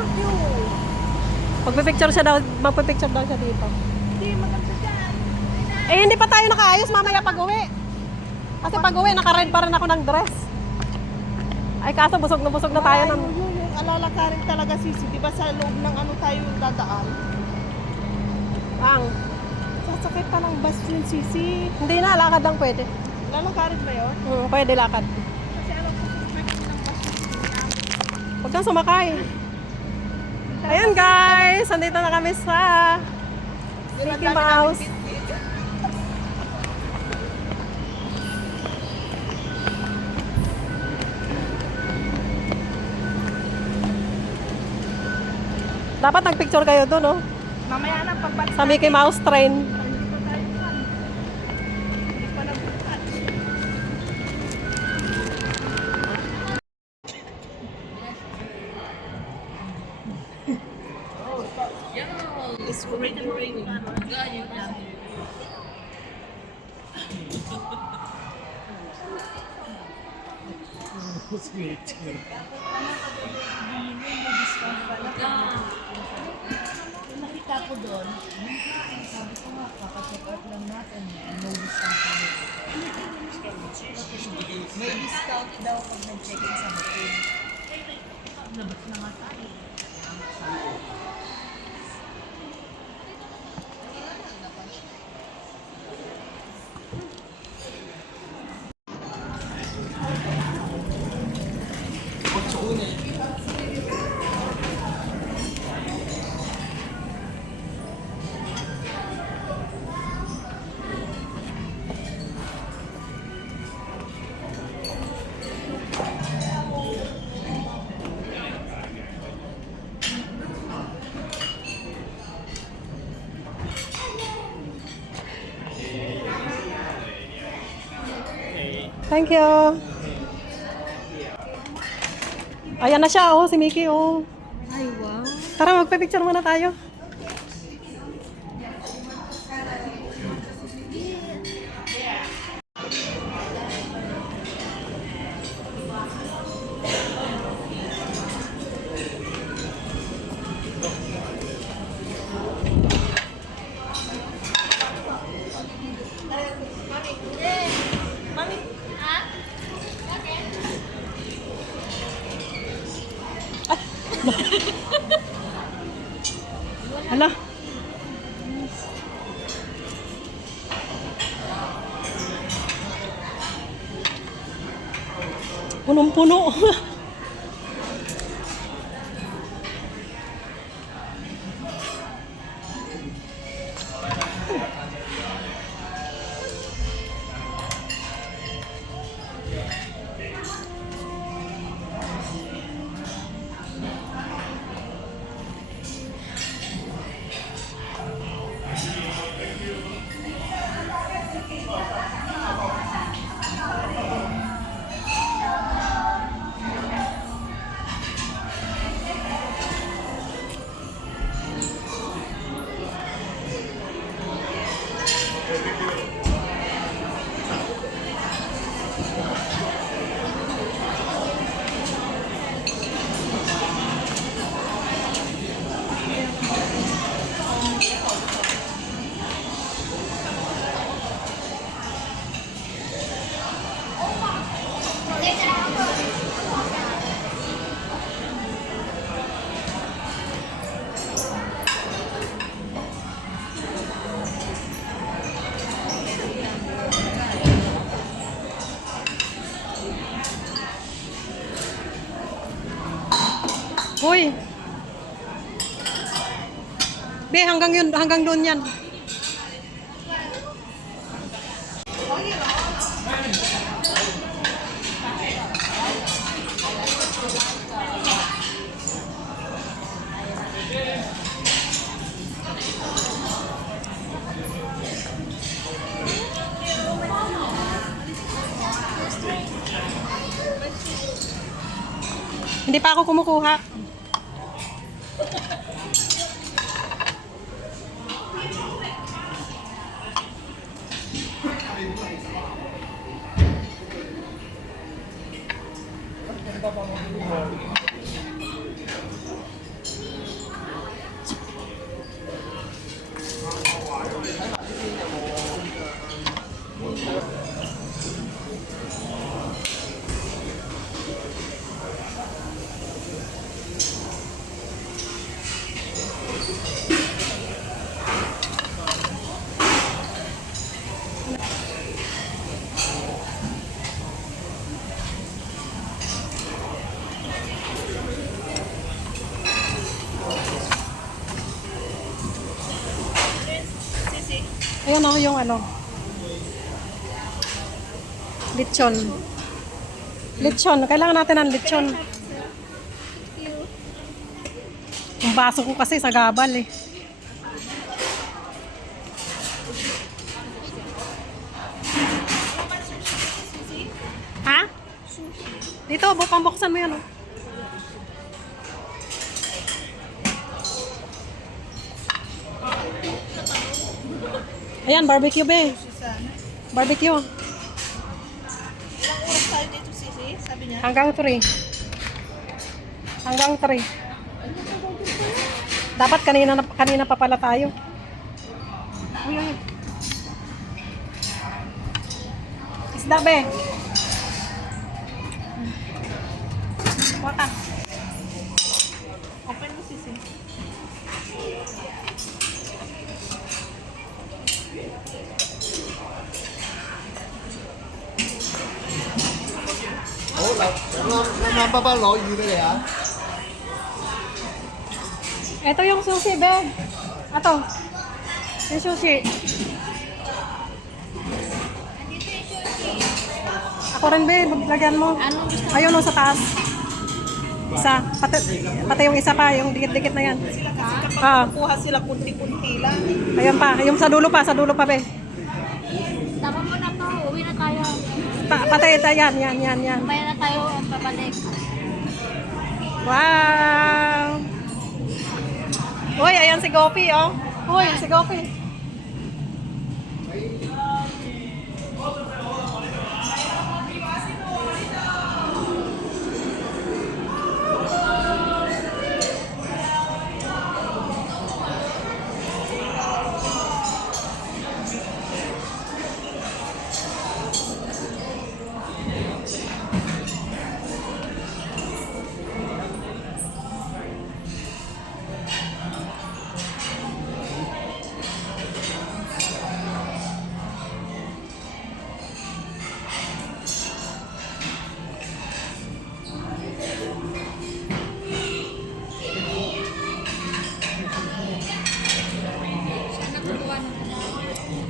dito? Magpipicture siya daw, magpipicture daw siya dito. Hindi, maganda dyan. Eh, hindi pa tayo nakaayos mamaya pag-uwi. Kasi pag-uwi, naka-red pa rin ako ng dress. Ay, kaso busog na tayo ng... Yung alalakarin talaga, Sisi. Di ba sa loob ng ano tayo yung dadaan? Ang, Sasakay pa ng bus yun, Sisi. hindi na, lakad lang pwede. Lalakarin ba yun? Pwede lakad. Kasi alam ko, suspect ng bus yun. Huwag kang sumakay. Ayan guys, andito na kami sa Mickey Mouse. Dapat nagpicture kayo doon, no? Mamaya na, pagbalik Sa Mickey Mouse train. Hindi pa tayo dyan. Hindi pa nagbukas. It's already raining. Nakita ko doon, sabi ko nga, kaka-check out lang natin. No discount kami. May discount daw pag nag-check-in sa hotel. Labas na nga tayo. Thank you. Ayan na siya, oh, si Mickey, oh. Ay, wow. Tara, magpa-picture muna tayo. Hala. Punong-puno. Hoy. Be, hanggang doon yan. Hindi pa ako kumukuha. Ayan o, yung ano. Lechon. Lechon. Kailangan natin ng lechon. Yung baso ko kasi sa gabal eh. Ha? Dito, buksan mo yan oh. Ayan, barbecue be. Barbecue. Ilang oras tayo dito, Sisi? Sabi niya. Hanggang 3. Hanggang 3. Dapat kanina pa pala tayo. Uy, uy. Isda be. Wata. Open mo, Sisi. Ito yung sushi be. Ato. Yung sushi. Ako rin be, maglagyan mo. Anong gusto mo? Ayun o sa taas. Isa. Pati yung isa pa, yung dikit-dikit na yan. Sila kasi kapag Ah. kukuha sila kunti-kunti lang. Ayan pa, yung sa dulo pa be. Tama mo na to, uwi na tayo. Pati ito, yan. Mamaya na tayo ang babalik. Wow! Uy, ayan si Gopi, oh. Uy, si Gopi.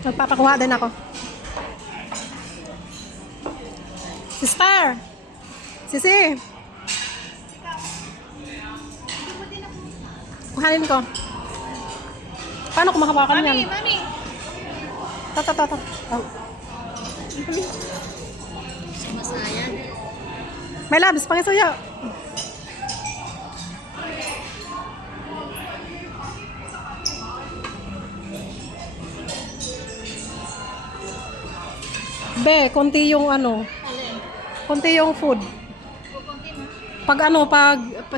Magpapakuha din ako. Sister! Sisi! Kuhanin ko. Paano ko makawakan yan? Mami! Tata. Oh. Sumasayan. May labs, pangisuyo. Be, konti yung ano, Alin? konti yung food. Kukunti mo.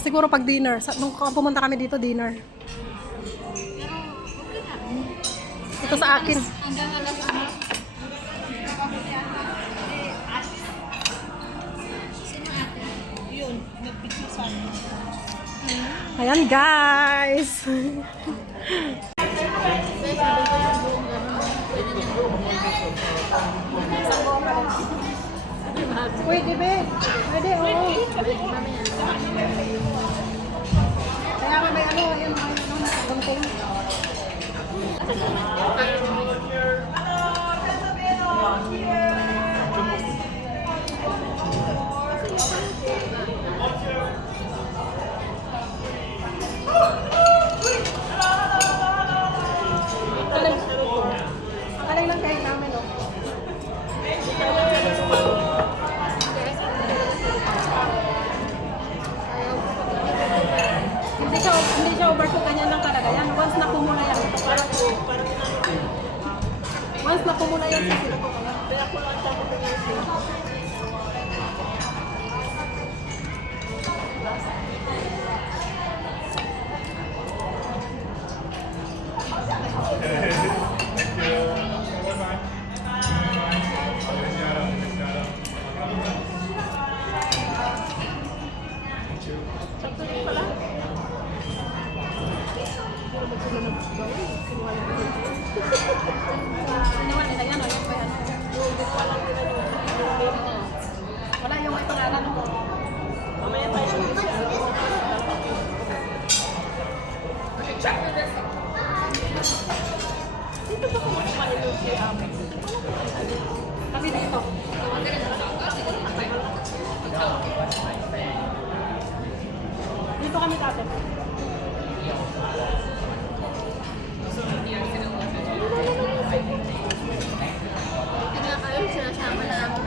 Siguro pag dinner, nung pumunta kami dito dinner. Pero, okay na. Ito sa akin. Hanggang alas ano? Sino ate? Yun, nagpitisan. Ayan guys. Sabi ko yung buong gano'n. Pwede na. Pwede be. Pwede, oo. Mamaya. Kaya may ano, ayun, gunting. Alay lang kayo namin, oh. Hindi siya overcook, ganyan lang talaga yan. Once na kumula yan, ito parang once na kumula yan sa sila ko. Kaya ko lang siya Iniwan nila yan, ayun pa yan. Wala yung may pangalan mo. mamaya tayo. Dito ba kung kumain yung si Amo. Kami dito. Dito kami dati. Tingnan kayo, sinasama na ako.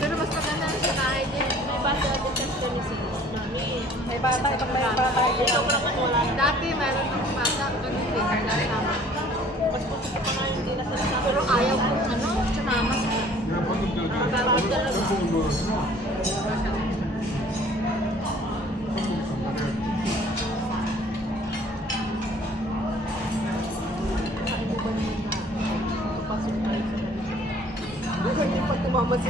Pero mas maganda sa bahay din. May bata din kasi kami sa mami. May bata, itong may bata. Dati meron ng bata, ganun din. Sinasama. Mas gusto ko pa nga hindi na sinasama. Pero ayaw ko, sumama sa bawat talaga. Hindi pa tumama si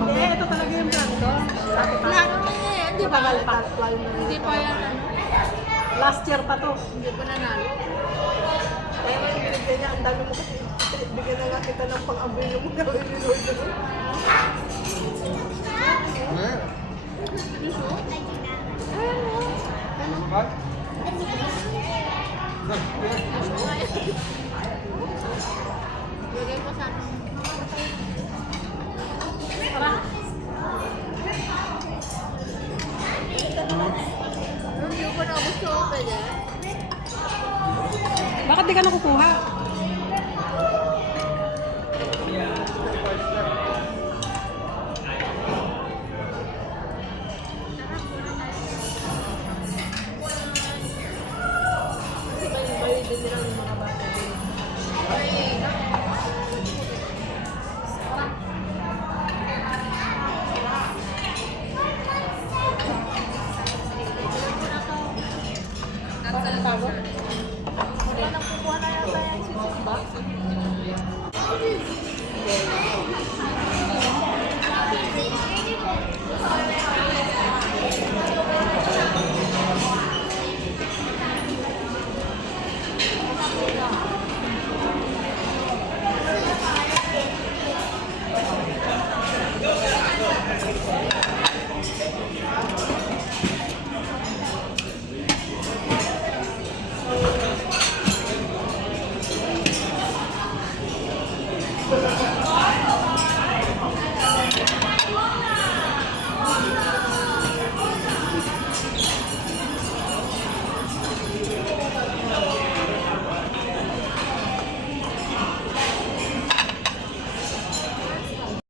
Hindi, ito talaga yung brand ko. Lahat naman yan, di ba? Tagal na Hindi pa yan, Last year pa to. hindi pa nanalo. Kaya nga yung binigyan niya, ang dami mo kasi. Bigyan na nga kita ng pang-abilo mo na rin. Bigay mo sa akin. Tara. Hindi ko na gusto ko pwede. Bakit di ka nakukuha?